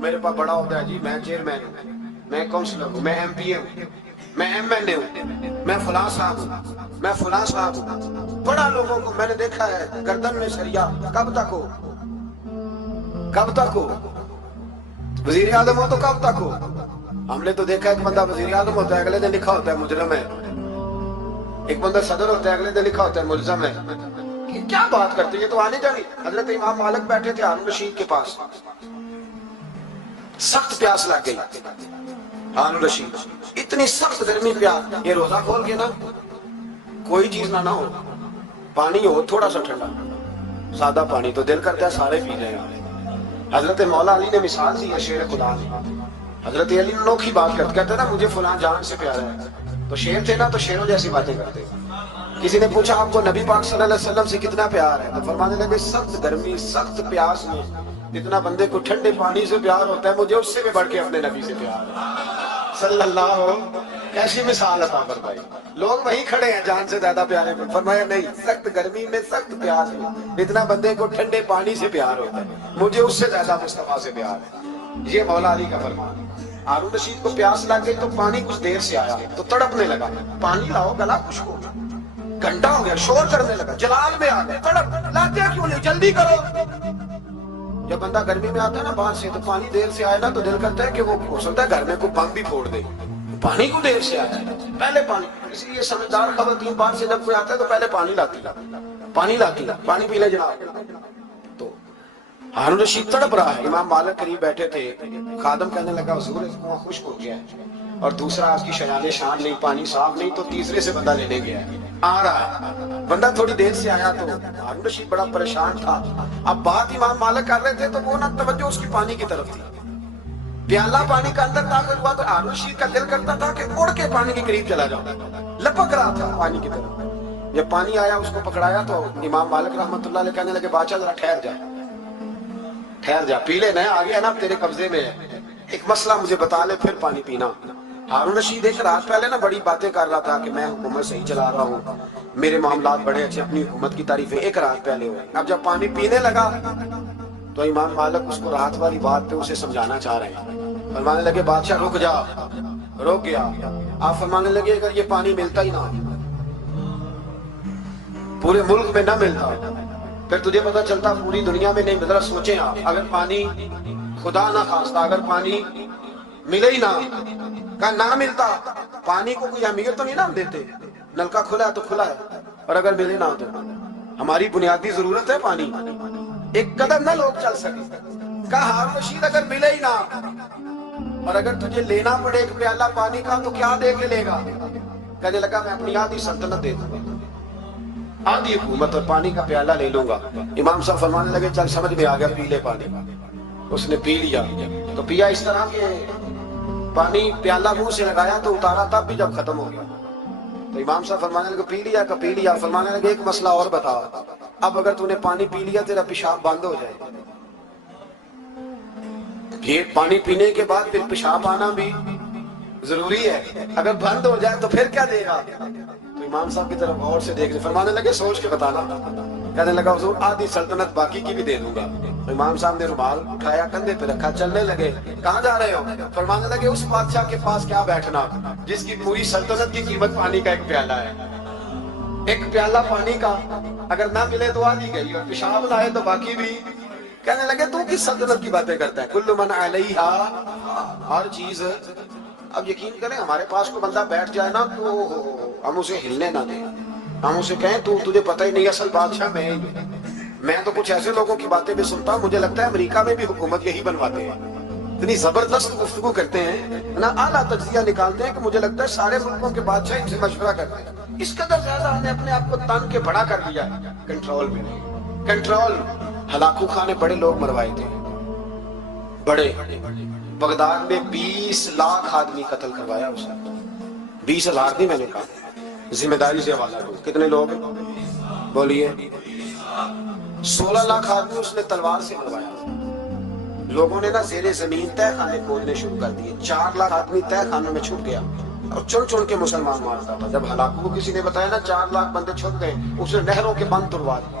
میرے پاس بڑا ہوتا ہے جی، میں چیئرمین ہوں، میں کونسلر ہوں، میں ایم پی اے ہوں، میں ایم ایل اے ہوں، میں فلاں صاحب ہوں، میں فلاں صاحب ہوں۔ بڑا لوگوں کو میں نے دیکھا ہے گردن میں سریا، کب تک ہو؟ کب تک ہو؟ وزیر اعظم ہو تو کب تک ہو؟ ہم نے تو دیکھا ایک بندہ وزیر اعظم ہوتا ہے، اگلے دن لکھا ہوتا ہے مجرم ہے، ایک بندہ صدر ہوتا ہے، اگلے دن لکھا ہوتا ہے ملزم ہے۔ کیا بات کرتے ہیں، یہ تو آنے جانی۔ حضرت امام مالک بیٹھے تھے ہارون رشید کے پاس، سخت پیاس لگ گئی ہارون رشید، اتنی سخت گرمی پیاس، یہ روزہ کھول کے نا کوئی چیز نہ ہو، پانی ہو تھوڑا سا ٹھنڈا سادہ پانی، تو دل کرتا ہے سارے پی جائیں۔ حضرت مولا علی نے مثال دی ہے، شیر خدا نے، حضرت علی نے انوکھی بات کرتے، کہتے نا مجھے فلاں جان سے پیارا ہے، تو شیر تھے نا تو شیروں جیسی باتیں کرتے۔ کسی نے پوچھا آپ کو نبی پاک صلی اللہ علیہ وسلم سے کتنا پیار ہے، تو فرمانے لگے سخت گرمی سخت پیاس میں جتنا بندے کو ٹھنڈے پانی سے پیار ہوتا ہے، مجھے اس سے بھی بڑھ کے اپنے نبی سے پیار ہے صلی اللہ علیہ۔ کیسی مثال عطا فرمائی، لوگ وہیں کھڑے ہیں جان سے زیادہ پیارے میں، فرمایا نہیں، سخت گرمی میں سخت پیاس میں جتنا بندے کو ٹھنڈے پانی سے پیار ہوتا ہے، مجھے اس سے زیادہ مصطفیٰ سے پیار ہے۔ یہ مولا علی کا فرمان۔ ہارون رشید کو پیاس لگ گئی تو پانی کچھ دیر سے آیا تو تڑپنے لگا، پانی لاؤ گلا خشک ہو گیا، گھنٹہ ہو گیا، شور کرنے لگا، جلال میں آ گیا، تڑپ، لاتے کیوں نہیں، جلدی کرو۔ جب بندہ گرمی میں آتا ہے نا باہر سے تو پانی دیر سے آئے نا تو دل کرتا ہے کہ وہ ہو سکتا ہے گھر میں کوئی بم بھی پھوڑ دے، پانی کو دیر سے آیا ہے، پہلے پانی۔ اسی لیے سمجھدار خواتین باہر سے جب کوئی آتا ہے تو پہلے پانی لاتی، پانی پی لے جناب۔ تو ہارون رشید تڑپ رہا ہے، امام مالک قریب بیٹھے تھے، خادم کہنے لگا حضور کنواں خشک ہو گیا ہے، اور دوسرا آپ کی شیان شان نہیں، پانی صاف نہیں، تو تیسرے سے بندہ لینے گیا ہے، آ رہا ہے۔ بندہ تھوڑی دیر سے آیا تو ہارون رشید بڑا پریشان تھا۔ اب بات امام مالک کر رہے تھے تو وہ نہ توجہ اس کی پانی کی طرف تھی، پیالہ پانی کا اندر داخل ہوا تو ہارون رشید کا دل کرتا تھا کہ اڑ کے پانی کے قریب چلا جاؤ، لپک رہا تھا پانی کی طرف۔ جب پانی آیا اس کو پکڑایا تو امام مالک رحمۃ اللہ علیہ کہنے لگے بادشاہ ذرا ٹھہر جا، پی لے، نیا آ گیا نا تیرے قبضے میں ہے، ایک مسئلہ مجھے بتا لے پھر پانی پینا۔ ہارون رشید ایک رات پہلے نا بڑی باتیں کر رہا تھا کہ میں حکومت صحیح چلا رہا ہوں، میرے معاملات بڑے اچھے، اپنی حکومت کی تعریفیں ایک رات پہلے ہوئی۔ اب جب پانی پینے لگا تو امام مالک اس کو رات والی بات پہ اسے سمجھانا چاہ رہے ہیں، فرمانے لگے بادشاہ رک جا، رک گیا۔ آپ فرمانے لگے اگر یہ پانی ملتا ہی نہ، پورے ملک میں نہ ملتا، پھر تجھے پتا چلتا پوری دنیا میں نہیں مل۔ سوچیں آپ، اگر پانی خدا نہ خواستہ اگر پانی ملے ہی نہ، کہا نہ ملتا، پانی کو کوئی امیر تو نہیں نا ہم دیتے، نلکا کھلا ہے تو کھلا ہے، اور اگر ملے نہ تو ہماری بنیادی ضرورت ہے پانی، ایک قدم نہ لوگ چل سکے۔ کہا ہارون رشید اگر ملے ہی نہ اور اگر تجھے لینا پڑے ایک پیالہ پانی کا تو کیا دے کے لے گا؟ کہنے لگا میں اپنی آدھی سلطنت دے دوں گا، آدھی حکومت اور پانی کا پیالہ لے لوں گا۔ امام صاحب فرمانے لگے چل سمجھ میں آ گیا، پی لے پانی۔ اس نے پی لیا تو پیا اس طرح کہ پانی پیالہ منہ سے لگایا تو اتارا تب بھی جب ختم ہو گیا تو امام صاحب فرمانے لگے پی لیا پی لیا، فرمانے لگے ایک مسئلہ اور بتا، اب اگر تو نے پانی پی لیا تیرا پیشاب بند ہو جائے، یہ پانی پینے کے بعد پھر پیشاب آنا بھی ضروری ہے، اگر بند ہو جائے تو پھر کیا دے گا؟ تو امام صاحب کی طرف غور سے دیکھ رہے، فرمانے لگے سوچ کے بتانا۔ کہنے لگا حضور آدھی سلطنت باقی کی بھی دے دوں گا۔ تو امام صاحب نے رومال اٹھایا کندھے پہ رکھا، چلنے لگے۔ کہاں جا رہے ہو؟ فرمانے لگے اس بادشاہ کے پاس کیا بیٹھنا جس کی پوری سلطنت کی قیمت پانی کا ایک پیالہ ہے، ایک پیالہ پانی کا اگر نہ ملے تو آدھی گئی اور پیشاب لائے تو باقی بھی۔ کہنے لگے تو کس سلطنت کی باتیں کرتا ہے، کل من علیہا، ہر چیز۔ اب یقین کریں ہمارے پاس کوئی بندہ بیٹھ جائے نا تو ہم اسے ہلنے نہ دیں، ہم اسے کہیں تو تجھے پتہ ہی نہیں اصل بادشاہ میں ہی ہوں۔ میں تو کچھ ایسے لوگوں کی باتیں بھی سنتا ہوں، مجھے لگتا ہے امریکہ میں بھی حکومت یہی بنواتے ہیں، اتنی زبردست گفتگو کرتے ہیں نا، اعلیٰ تجزیہ نکالتے ہیں کہ مجھے لگتا ہے سارے ملکوں کے بادشاہ ان سے مشورہ کرتے ہیں۔ اس قدر زیادہ ہم نے اپنے آپ کو تن کے بڑا کر لیا، کنٹرول میں نہیں۔ کنٹرول، ہلاکو خانے بڑے لوگ مروائے تھے، بڑے، بغداد میں 20 لاکھ آدمی قتل کروایا اس نے، 20,000 نہیں میں نے کہا، ذمہ داری سے حوالہ دو، کتنے لوگ بولیے؟ 16 لاکھ آدمی اس نے تلوار سے مروایا۔ لوگوں نے نا زیر زمین تہ خانے کھودنے شروع کر دیے، 4 لاکھ آدمی تہ خانوں میں چھپ گیا اور چن چن کے مسلمان مارتا تھا۔ جب ہلاکو کو کسی نے بتایا نا 4 لاکھ بندے چھپ گئے، اس نے نہروں کے بند توڑوا دیے،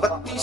32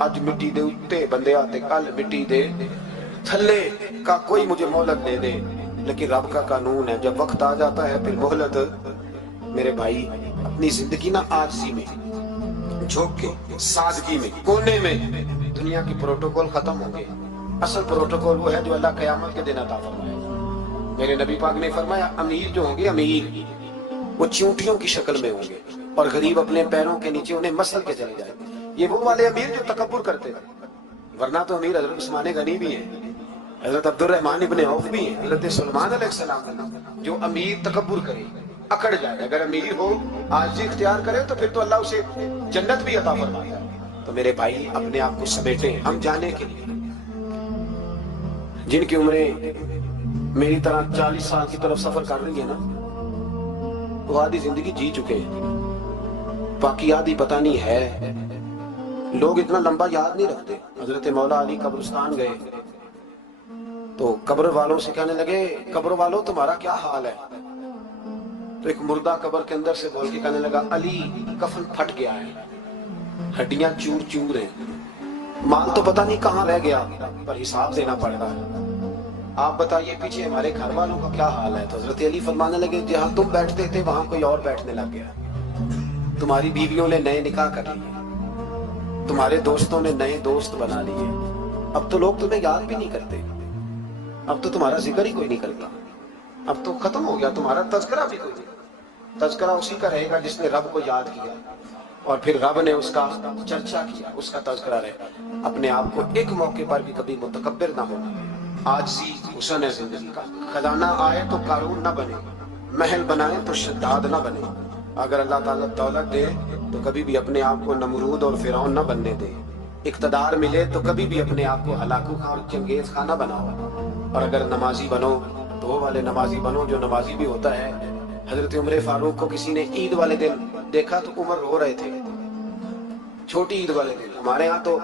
اج مٹی دے اتے بندے آتے کل مٹی دے تھلے کا کوئی مجھے مہلت دے دے، لیکن رب کا قانون ہے جب وقت آ جاتا ہے پھر مہلت۔ میرے بھائی اپنی زندگی نا عاجزی میں، جھوک کے، سادگی میں، کونے میں دنیا کی پروٹوکول ختم ہوں گے۔ اصل پروٹوکول وہ ہے جو اللہ قیامت کے دن عطا فرمائے گا۔ میرے نبی پاک نے فرمایا امیر جو ہوں گے، امیر وہ چونٹیوں کی شکل میں ہوں گے، اور غریب اپنے پیروں کے نیچے انہیں مسل کے چلے جائیں گے۔ یہ وہ والے امیر جو تکبر کرتے تھے، ورنہ تو امیر حضرت عثمان غنی بھی ہیں، حضرت عبد الرحمن ابن عوف بھی ہیں، حضرت سلمان علیہ السلام بھی۔ جو امیر تکبر کرے، اکڑ جائے، اگر امیر ہو عاجزی اختیار کرے تو پھر تو اللہ اسے جنت بھی عطا فرماتا ہے۔ تو میرے بھائی اپنے آپ کو سمیٹیں، ہم جانے کے لیے جن کی عمریں میری طرح 40 سال کی طرف سفر کر رہی ہے نا، وہ آدھی زندگی جی چکے ہیں، باقی آدھی پتہ نہیں ہے۔ لوگ اتنا لمبا یاد نہیں رکھتے۔ حضرت مولا علی قبرستان گئے تو قبر والوں سے کہنے لگے قبر والوں تمہارا کیا حال ہے؟ تو ایک مردہ قبر کے اندر سے بول کے کہنے لگا علی کفن پھٹ گیا ہے، ہڈیاں چور چور ہیں، مال تو پتہ نہیں کہاں رہ گیا پر حساب دینا پڑ رہا ہے، آپ بتائیے پیچھے ہمارے گھر والوں کا کیا حال ہے؟ تو حضرت علی فرمانے لگے جہاں تم بیٹھتے تھے وہاں کوئی اور بیٹھنے لگ گیا، تمہاری بیویوں نے نئے نکاح کر لیے، تمہارے دوستوں نے نئے دوست بنا لیے، اب تو لوگ تمہیں یاد بھی نہیں کرتے، اب تو تمہارا ذکر ہی کوئی نہیں کرتا، اب تو ختم ہو گیا تمہارا تذکرہ بھی کوئی نہیں۔ تذکرہ اسی کا رہے گا جس نے رب کو یاد کیا اور پھر رب نے اس کا چرچا کیا، اس کا تذکرہ رہے۔ اپنے آپ کو ایک موقع پر بھی کبھی متکبر نہ ہونا، عاجزی حسن ہے زندگی کا۔ خزانہ آئے تو قارون نہ بنے، محل بنائے تو شداد نہ بنے۔ اگر اللہ تعالیٰ دولت دے تو کبھی بھی اپنے آپ کو نمرود اور فرعون نہ بننے دے، اقتدار ملے تو کبھی بھی اپنے آپ کو ہلاکو خان اور چنگیز خان نہ بناؤ، اور اگر نمازی بنو تو وہ والے نمازی بنو جو نمازی بھی ہوتا ہے۔ حضرت عمر فاروق کو کسی نے عید والے دن دیکھا تو عمر رو رہے تھے، چھوٹی عید والے دن۔ ہمارے ہاں تو